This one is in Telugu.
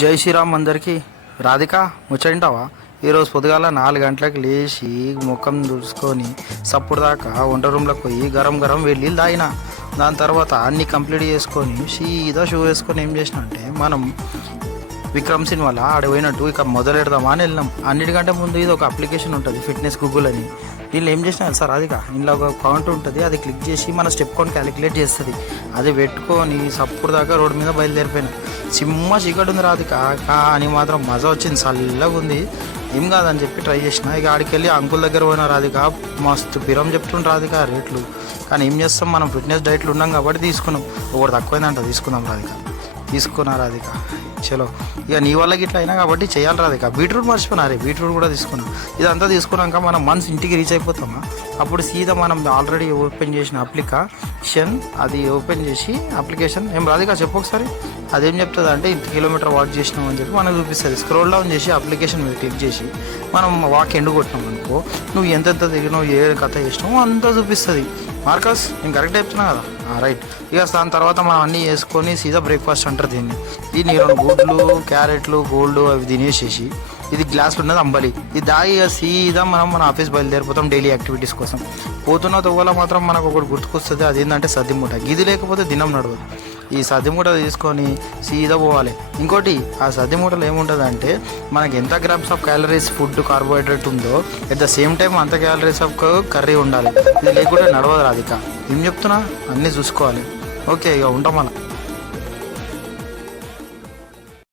జై శ్రీరామ్ అందరికీ. రాధిక ముచ్చంటావా? ఈరోజు పొద్దుగాల 4 గంటలకు లేచి ముఖం దుడుచుకొని సప్పుడు దాకా వంట రూమ్లోకి పోయి గరం గరం వెళ్ళి తాగిన. దాని తర్వాత అన్నీ కంప్లీట్ చేసుకొని సీదా షూ వేసుకొని ఏం చేసిన అంటే మనం విక్రమ్ సినిమాలో ఆడిపోయినట్టు ఇక మొదలెడదామా అని వెళ్ళినాం. అన్నిటికంటే ముందు ఇది ఒక అప్లికేషన్ ఉంటుంది, ఫిట్నెస్ గూగుల్ అని. దీనిలో ఏం చేసినా సార్ అది ఇంట్లో ఒక కౌంట్ ఉంటుంది, అది క్లిక్ చేసి మన స్టెప్ కౌంట్ క్యాలిక్యులేట్ చేస్తుంది. అది పెట్టుకొని సప్పుడు దాకా రోడ్డు మీద బయలుదేరిపోయినా. చీకటి ఉంది రాధిక, కానీ మాత్రం మజా వచ్చింది, చల్లగా ఉంది. ఏం కాదని చెప్పి ట్రై చేసిన. ఇక ఆడికి వెళ్ళి అంకుల్ దగ్గర పోయిన రాధిక, మస్తు పిరం చెప్తుండ్రు రాధిక రేట్లు. కానీ ఏం చేస్తాం, మనం ఫిట్నెస్ డైట్లు ఉన్నాం కాబట్టి తీసుకున్నాం. ఒకటి తక్కువైందంట, తీసుకుందాం రాధిక. తీసుకున్నా రాధిక, చలో ఇక నీ వాళ్ళకి ఇట్లా అయినా కాబట్టి చేయాలి రాధిక. బీట్రూట్ మర్చిపోయినారే, బీట్రూట్ కూడా తీసుకున్నాం. ఇదంతా తీసుకున్నాక మనం మనసు ఇంటికి రీచ్ అయిపోతామా, అప్పుడు సీదా మనం ఆల్రెడీ ఓపెన్ చేసిన అప్లికేషన్ అది ఓపెన్ చేసి అప్లికేషన్ ఏం రాధిక చెప్పు ఒకసారి. అదేం చెప్తుంది అంటే ఇంత కిలోమీటర్ వాక్ చేసినాం అని చెప్పి మనకు చూపిస్తుంది. స్క్రోల్ డౌన్ చేసి అప్లికేషన్ మీద క్లిక్ చేసి మనం వాక్ ఎండు కొట్టినాం అనుకో, నువ్వు ఎంతెంత తిరిగినావు, ఏ కథ చేసినావు అంతా చూపిస్తుంది. మార్కస్ నేను కరెక్ట్ చెప్తున్నా కదా? రైట్. ఇక దాని తర్వాత మనం అన్నీ వేసుకొని సీదా బ్రేక్ఫాస్ట్ అంటారు దీన్ని. 2 గుడ్లు, క్యారెట్లు, గోల్డ్ అవి తినేసేసి ఇది గ్లాసులు ఉన్నది అంబలి, ఇది దాగి సీదా మన ఆఫీస్ బయలుదేరిపోతాం డైలీ యాక్టివిటీస్ కోసం. పోతున్న తవ్వల మాత్రం మనకు ఒకటి గుర్తుకొస్తుంది, అదేంటంటే సద్దిమూట. గిది లేకపోతే దినం నడవదు. ఈ సద్దిమూట తీసుకొని సీదా పోవాలి. ఇంకోటి, ఆ సద్దిమూటలో ఏముంటుంది అంటే మనకి ఎంత grams of calories food carbohydrate ఉందో అట్ ద సేమ్ టైం అంత క్యాలరీస్ ఆఫ్ కర్రీ ఉండాలి. ఇది లేకుంటే నడవదు రాధిక. ఏం చెప్తున్నా, అన్నీ చూసుకోవాలి. ఓకే, ఇక ఉంటాం మనం.